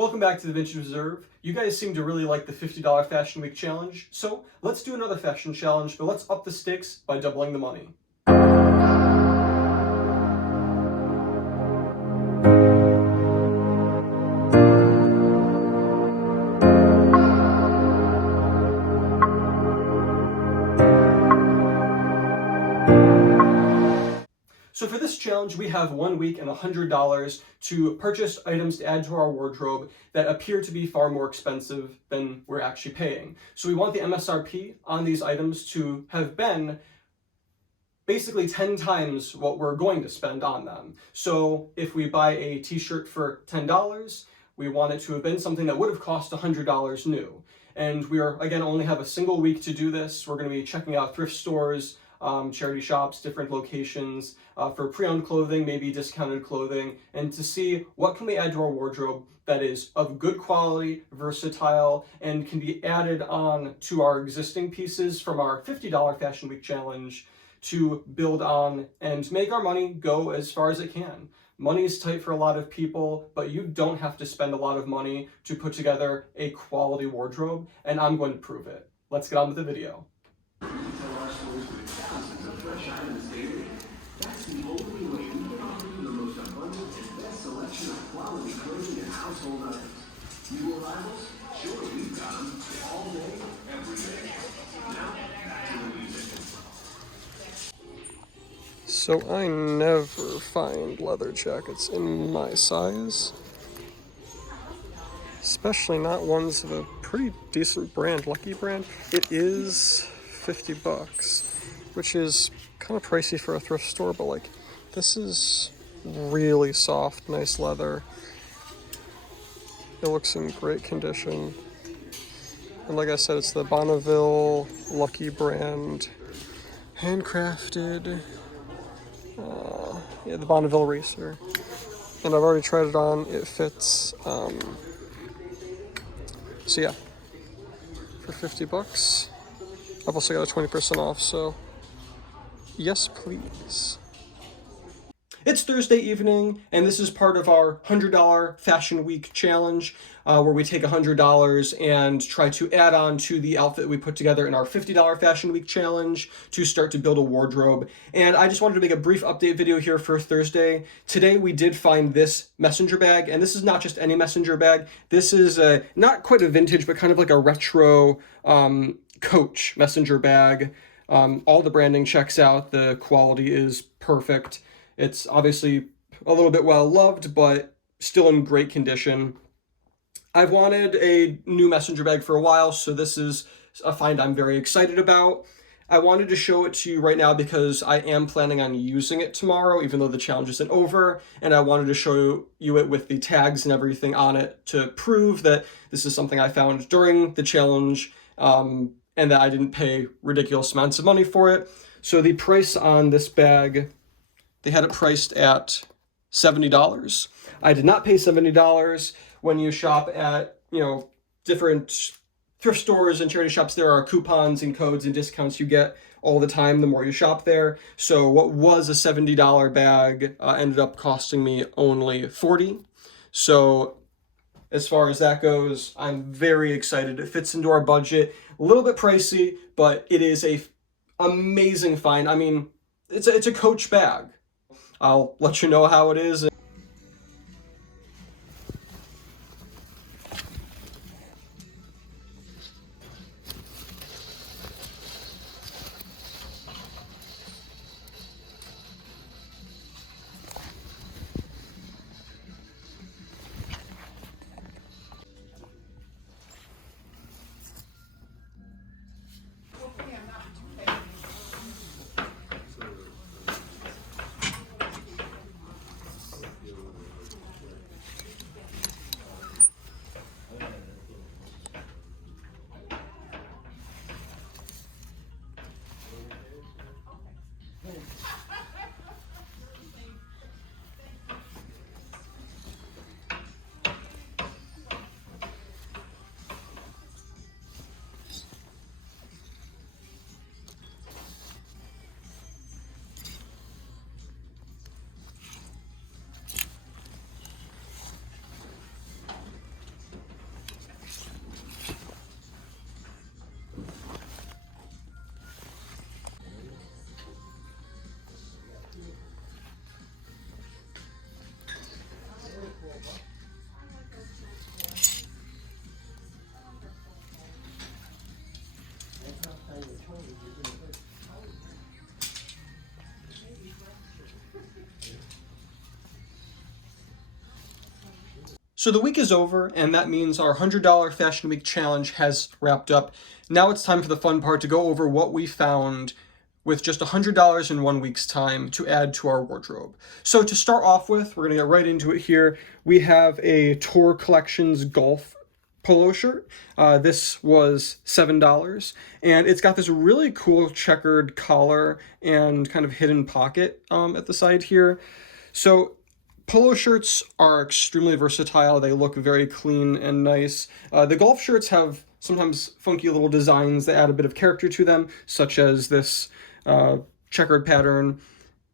Welcome back to the Vintage Reserve. You guys seem to really like the $50 Fashion Week challenge, so let's do another fashion challenge, but let's up the stakes by doubling the money. So for this challenge, we have 1 week and $100 to purchase items to add to our wardrobe that appear to be far more expensive than we're actually paying. So we want the MSRP on these items to have been basically 10 times what we're going to spend on them. So if we buy a t-shirt for $10, we want it to have been something that would have cost $100 new. And we are, again, only have a single week to do this. We're going to be checking out thrift stores, charity shops, different locations for pre-owned clothing, maybe discounted clothing, and to see what can we add to our wardrobe that is of good quality, versatile, and can be added on to our existing pieces from our $50 Fashion Week challenge to build on and make our money go as far as it can. Money is tight for a lot of people, but you don't have to spend a lot of money to put together a quality wardrobe, and I'm going to prove it. Let's get on with the video. That's the only way we can offer you the most abundant and best selection of quality clothing and household items. New arrivals? Sure, we've got them all day, every day. Now, back to the music. So I never find leather jackets in my size, especially not ones of a pretty decent brand, Lucky brand. It is $50, which is kind of pricey for a thrift store, but like this is really soft, nice leather. It looks in great condition. And like I said, it's the Bonneville Lucky brand, handcrafted. Yeah, the Bonneville Racer. And I've already tried it on, it fits. So yeah, for $50. I've also got a 20% off, so yes, please. It's Thursday evening, and this is part of our $100 Fashion Week challenge, where we take $100 and try to add on to the outfit we put together in our $50 Fashion Week challenge to start to build a wardrobe. And I just wanted to make a brief update video here for Thursday. Today we did find this messenger bag, and this is not just any messenger bag. This is not quite a vintage, but kind of like a retro Coach messenger bag. All the branding checks out. The quality is perfect. It's obviously a little bit well loved, but still in great condition. I've wanted a new messenger bag for a while, so this is a find I'm very excited about. I wanted to show it to you right now because I am planning on using it tomorrow, even though the challenge isn't over, and I wanted to show you it with the tags and everything on it to prove that this is something I found during the challenge, and that I didn't pay ridiculous amounts of money for it. So the price on this bag, they had it priced at $70. I did not pay $70. When you shop at, different thrift stores and charity shops, there are coupons and codes and discounts you get all the time the more you shop there. So what was a $70 bag ended up costing me only $40. So as far as that goes, I'm very excited. It fits into our budget. A little bit pricey, but it is a amazing find. I mean, it's a Coach bag. I'll let you know how it is. So the week is over, and that means our $100 Fashion Week challenge has wrapped up. Now it's time for the fun part to go over what we found with just $100 in 1 week's time to add to our wardrobe. So to start off with, we're going to get right into it here. We have a Tour Collections golf polo shirt. This was $7, and it's got this really cool checkered collar and kind of hidden pocket at the side here. So polo shirts are extremely versatile. They look very clean and nice. The golf shirts have sometimes funky little designs that add a bit of character to them, such as this checkered pattern.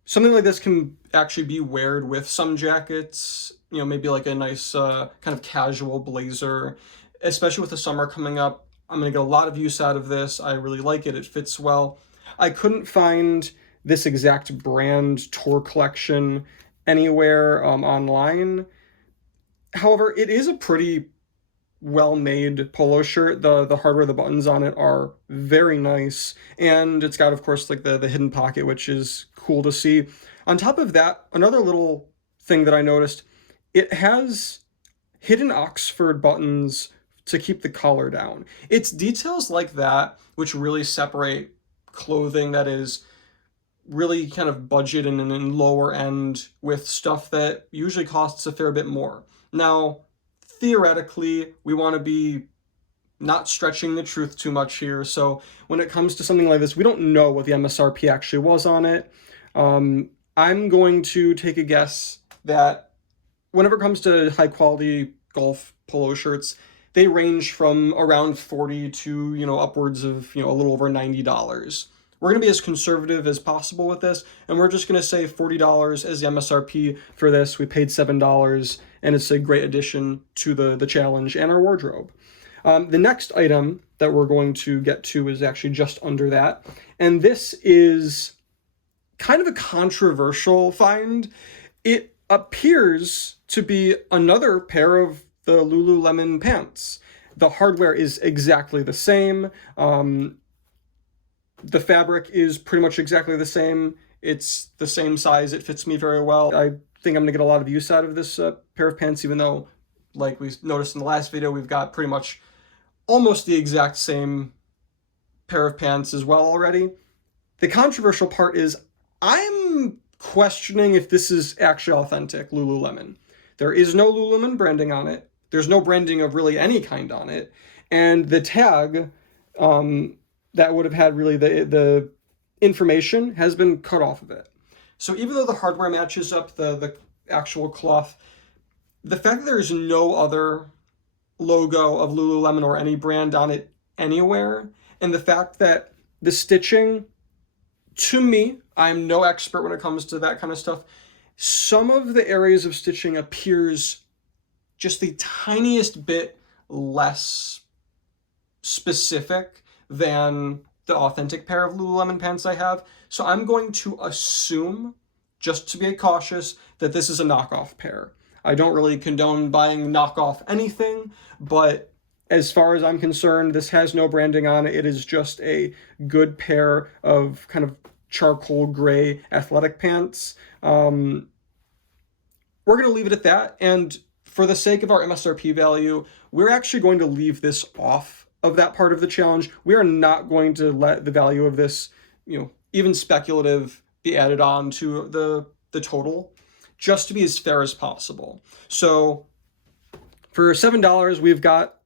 Something like this can actually be worn with some jackets, you know, maybe like a nice kind of casual blazer, especially with the summer coming up. I'm going to get a lot of use out of this. I really like it. It fits well. I couldn't find this exact brand Tour Collection anywhere online. However, it is a pretty well-made polo shirt. The hardware, the buttons on it are very nice, and it's got, of course, like the hidden pocket, which is cool to see. On top of that, another little thing that I noticed, it has hidden Oxford buttons to keep the collar down. It's details like that which really separate clothing that is really kind of budget and lower end with stuff that usually costs a fair bit more. Now, theoretically, we want to be not stretching the truth too much here. So when it comes to something like this, we don't know what the MSRP actually was on it. I'm going to take a guess that whenever it comes to high quality golf polo shirts, they range from around $40 to, you know, upwards of, you know, a little over $90. We're going to be as conservative as possible with this, and we're just going to say $40 as the MSRP for this. We paid $7, and it's a great addition to the challenge and our wardrobe. The next item that we're going to get to is actually just under that, and this is kind of a controversial find. It appears to be another pair of the Lululemon pants. The hardware is exactly the same. The fabric is pretty much exactly the same. It's the same size. It fits me very well. I think I'm going to get a lot of use out of this pair of pants, even though, like we noticed in the last video, we've got pretty much almost the exact same pair of pants as well already. The controversial part is I'm questioning if this is actually authentic Lululemon. There is no Lululemon branding on it. There's no branding of really any kind on it. And the tag that would have had really the information has been cut off of it. So even though the hardware matches up the actual cloth, the fact that there is no other logo of Lululemon or any brand on it anywhere, and the fact that the stitching, to me, I'm no expert when it comes to that kind of stuff, some of the areas of stitching appears just the tiniest bit less specific than the authentic pair of Lululemon pants I have. So I'm going to assume, just to be cautious, that this is a knockoff pair. I don't really condone buying knockoff anything, but as far as I'm concerned, this has no branding on it. It is just a good pair of kind of charcoal gray athletic pants. We're going to leave it at that, and for the sake of our MSRP value, we're actually going to leave this off of that part of the challenge. We are not going to let the value of this, you know, even speculative, be added on to the total, just to be as fair as possible. So for $7, we've got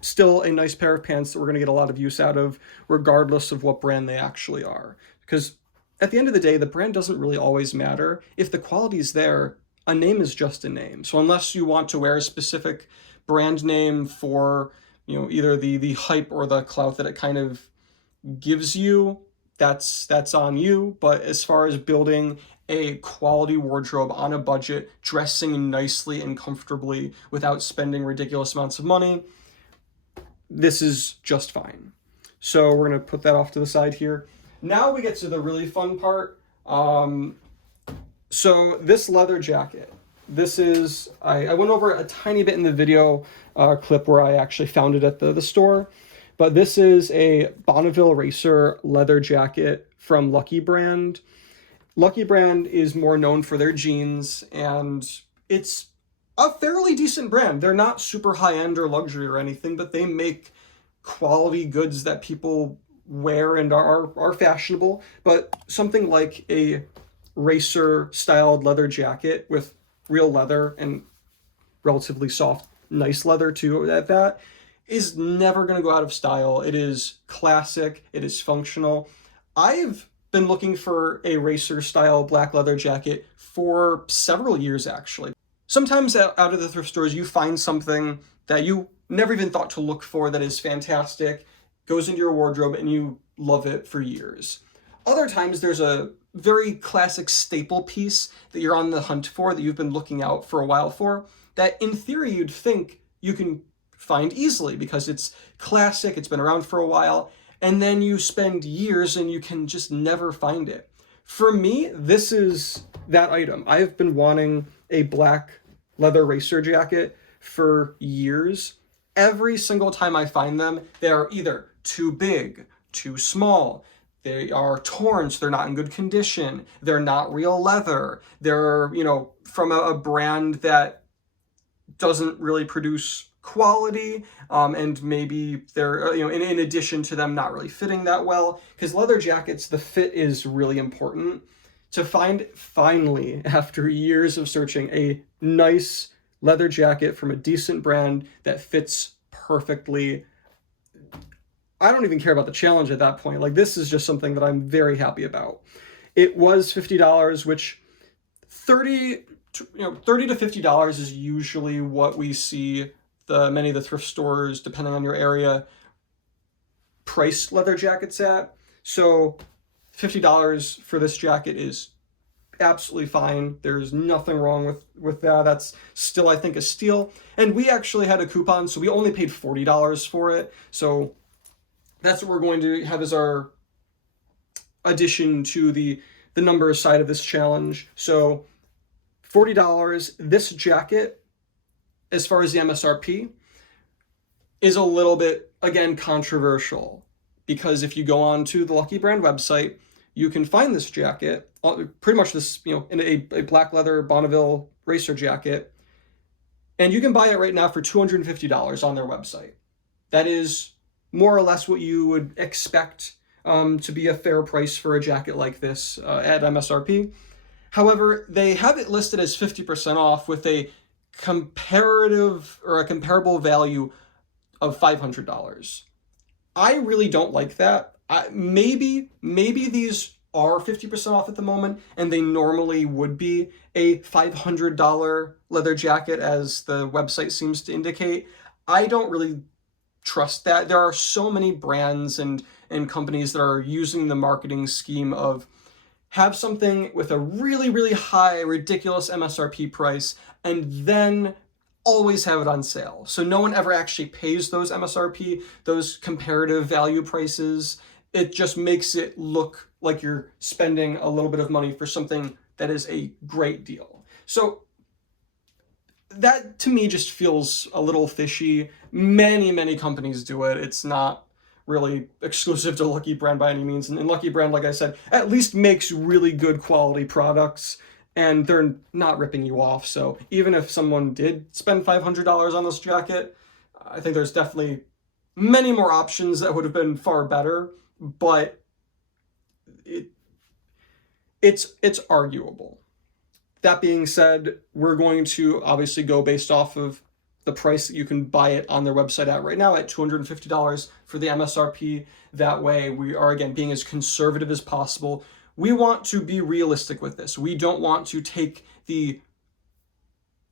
still a nice pair of pants that we're going to get a lot of use out of, regardless of what brand they actually are. Because at the end of the day, the brand doesn't really always matter. If the quality's there, a name is just a name. So unless you want to wear a specific brand name for, you know, either the hype or the clout that it kind of gives you, that's on you. But as far as building a quality wardrobe on a budget, dressing nicely and comfortably without spending ridiculous amounts of money, this is just fine. So we're going to put that off to the side here. Now we get to the really fun part. So this leather jacket, this is, I went over a tiny bit in the video clip where I actually found it at the store, but this is a Bonneville Racer leather jacket from Lucky Brand. Lucky Brand is more known for their jeans, and it's a fairly decent brand. They're not super high-end or luxury or anything, but they make quality goods that people wear and are fashionable. But something like a racer-styled leather jacket with real leather and relatively soft, nice leather too, that is never going to go out of style. It is classic. It is functional. I've been looking for a racer-style black leather jacket for several years, actually. Sometimes out of the thrift stores, you find something that you never even thought to look for that is fantastic, goes into your wardrobe, and you love it for years. Other times, there's a very classic staple piece that you're on the hunt for, that you've been looking out for a while for, that in theory you'd think you can find easily because it's classic, it's been around for a while, and then you spend years and you can just never find it. For me, this is that item. I've been wanting a black leather racer jacket for years. Every single time I find them, they are either too big, too small, they are torn, so they're not in good condition, they're not real leather, they're, from a brand that doesn't really produce quality, and maybe they're, in addition to them not really fitting that well, because leather jackets, the fit is really important. To find, finally, after years of searching, a nice leather jacket from a decent brand that fits perfectly, I don't even care about the challenge at that point. Like, this is just something that I'm very happy about. It was $50, which $30 to $50 is usually what we see many of the thrift stores, depending on your area, price leather jackets at. So $50 for this jacket is absolutely fine. There's nothing wrong with that. That's still, I think, a steal. And we actually had a coupon, so we only paid $40 for it. So that's what we're going to have as our addition to the numbers side of this challenge. So $40, this jacket, as far as the MSRP, is a little bit, again, controversial. Because if you go on to the Lucky Brand website, you can find this jacket, pretty much this, in a black leather Bonneville racer jacket, and you can buy it right now for $250 on their website. That is more or less what you would expect to be a fair price for a jacket like this at MSRP. However, they have it listed as 50% off with a comparable value of $500. I really don't like that. Maybe these are 50% off at the moment, and they normally would be a $500 leather jacket, as the website seems to indicate. I don't really trust that. There are so many brands and companies that are using the marketing scheme of have something with a really, really high, ridiculous MSRP price, and then always have it on sale. So no one ever actually pays those MSRP, those comparative value prices. It just makes it look like you're spending a little bit of money for something that is a great deal. So that, to me, just feels a little fishy. Many companies do it. It's not really exclusive to Lucky Brand by any means. And Lucky Brand, like I said, at least makes really good quality products, and they're not ripping you off. So even if someone did spend $500 on this jacket, I think there's definitely many more options that would have been far better, but it's arguable. That being said, we're going to obviously go based off of the price that you can buy it on their website at right now, at $250 for the MSRP. That way we are, again, being as conservative as possible. We want to be realistic with this. We don't want to take the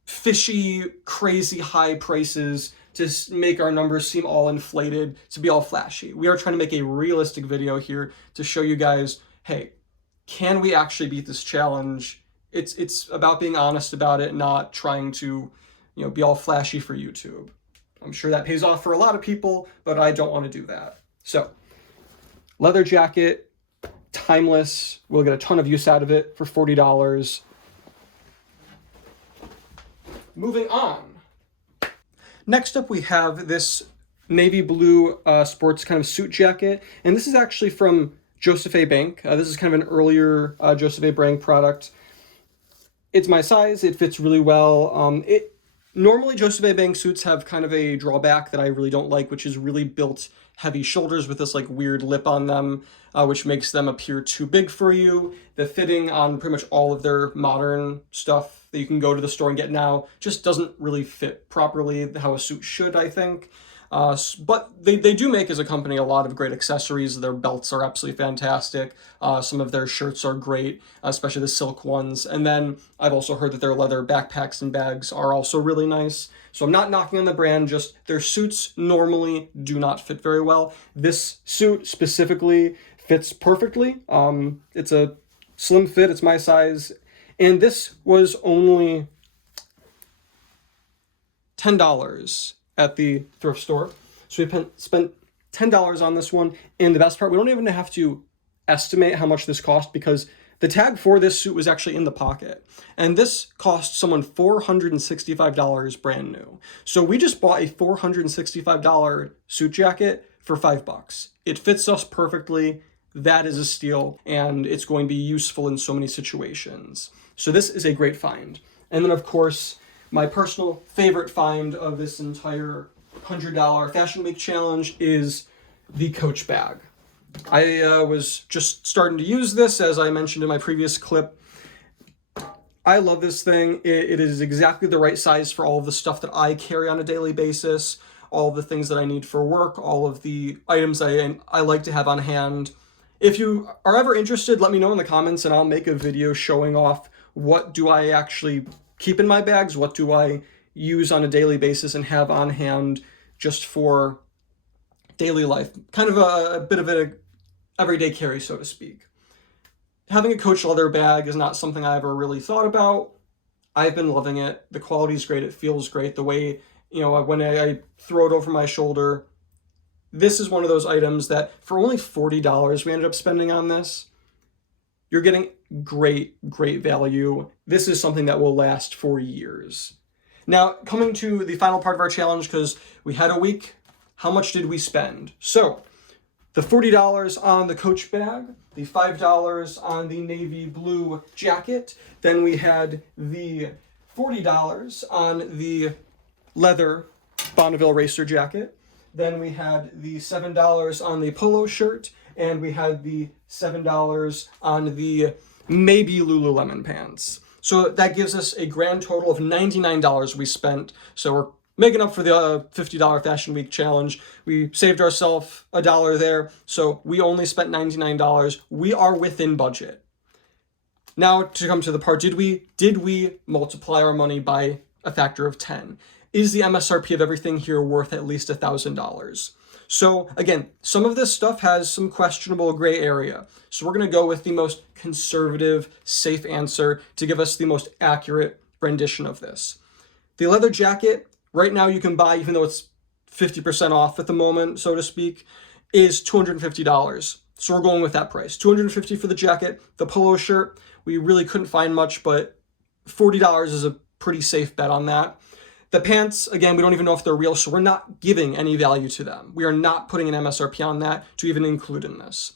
fishy, crazy high prices to make our numbers seem all inflated, to be all flashy. We are trying to make a realistic video here to show you guys, hey, can we actually beat this challenge? It's about being honest about it, not trying to, be all flashy for YouTube. I'm sure that pays off for a lot of people, but I don't want to do that. So, leather jacket, timeless. We'll get a ton of use out of it for $40. Moving on. Next up, we have this navy blue sports kind of suit jacket, and this is actually from Joseph A. Bank. This is kind of an earlier Joseph A. Bank product. It's my size. It fits really well. Normally, Joseph A. Bank suits have kind of a drawback that I really don't like, which is really built heavy shoulders with this like weird lip on them, which makes them appear too big for you. The fitting on pretty much all of their modern stuff that you can go to the store and get now just doesn't really fit properly how a suit should, I think. But they do make, as a company, a lot of great accessories. Their belts are absolutely fantastic. Some of their shirts are great, especially the silk ones. And then I've also heard that their leather backpacks and bags are also really nice. So I'm not knocking on the brand, just their suits normally do not fit very well. This suit specifically fits perfectly. It's a slim fit, it's my size. And this was only $10 at the thrift store. So we spent $10 on this one. And the best part, we don't even have to estimate how much this cost because the tag for this suit was actually in the pocket. And this cost someone $465 brand new. So we just bought a $465 suit jacket for $5. It fits us perfectly. That is a steal, and it's going to be useful in so many situations. So this is a great find. And then, of course, my personal favorite find of this entire $100 Fashion Week challenge is the Coach bag. I was just starting to use this, as I mentioned in my previous clip. I love this thing. It is exactly the right size for all of the stuff that I carry on a daily basis, all of the things that I need for work, all of the items I like to have on hand. If you are ever interested, let me know in the comments and I'll make a video showing off what do I actually keep in my bags, what do I use on a daily basis and have on hand just for daily life. Kind of a bit of an everyday carry, so to speak. Having a Coach leather bag is not something I ever really thought about. I've been loving it. The quality is great. It feels great. The way, when I throw it over my shoulder, this is one of those items that for only $40 we ended up spending on this. You're getting great value. This is something that will last for years. Now, coming to the final part of our challenge, because we had a week, how much did we spend? So, the $40 on the Coach bag, the $5 on the navy blue jacket, then we had the $40 on the leather Bonneville racer jacket, then we had the $7 on the polo shirt, and we had the $7 on the maybe Lululemon pants. So that gives us a grand total of $99 we spent. So we're making up for the $50 Fashion Week challenge. We saved ourselves $1 there. So we only spent $99. We are within budget. Now to come to the part, did we multiply our money by a factor of 10? Is the MSRP of everything here worth at least $1,000? So again, some of this stuff has some questionable gray area. So we're going to go with the most conservative, safe answer to give us the most accurate rendition of this. The leather jacket, right now you can buy, even though it's 50% off at the moment, so to speak, is $250. So we're going with that price. $250 for the jacket. The polo shirt, we really couldn't find much, but $40 is a pretty safe bet on that. The pants, again, we don't even know if they're real, so we're not giving any value to them. We are not putting an MSRP on that to even include in this.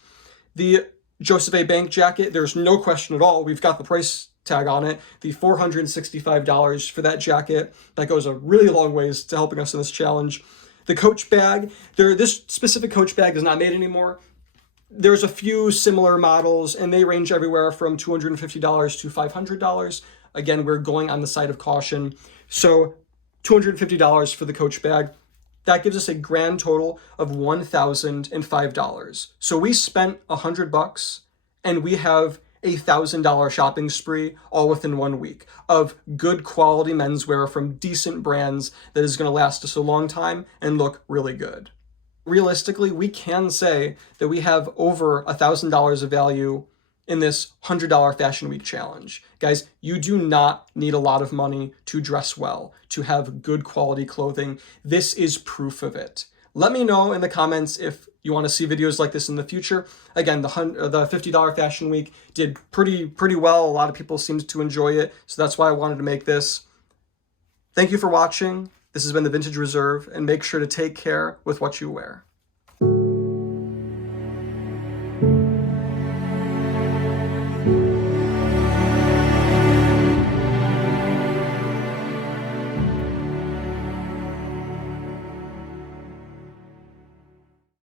The Joseph A. Bank jacket, there's no question at all. We've got the price tag on it. The $465 for that jacket, that goes a really long ways to helping us in this challenge. The Coach bag, this specific Coach bag is not made anymore. There's a few similar models, and they range everywhere from $250 to $500. Again, we're going on the side of caution. So $250 for the Coach bag. That gives us a grand total of $1,005. So we spent $100 and we have a $1,000 shopping spree all within 1 week of good quality menswear from decent brands that is going to last us a long time and look really good. Realistically, we can say that we have over $1,000 of value in this $100 Fashion Week challenge. Guys, you do not need a lot of money to dress well, to have good quality clothing. This is proof of it. Let me know in the comments if you want to see videos like this in the future. Again, the $50 Fashion Week did pretty well. A lot of people seemed to enjoy it, so that's why I wanted to make this. Thank you for watching. This has been the Vintage Reserve, and make sure to take care with what you wear.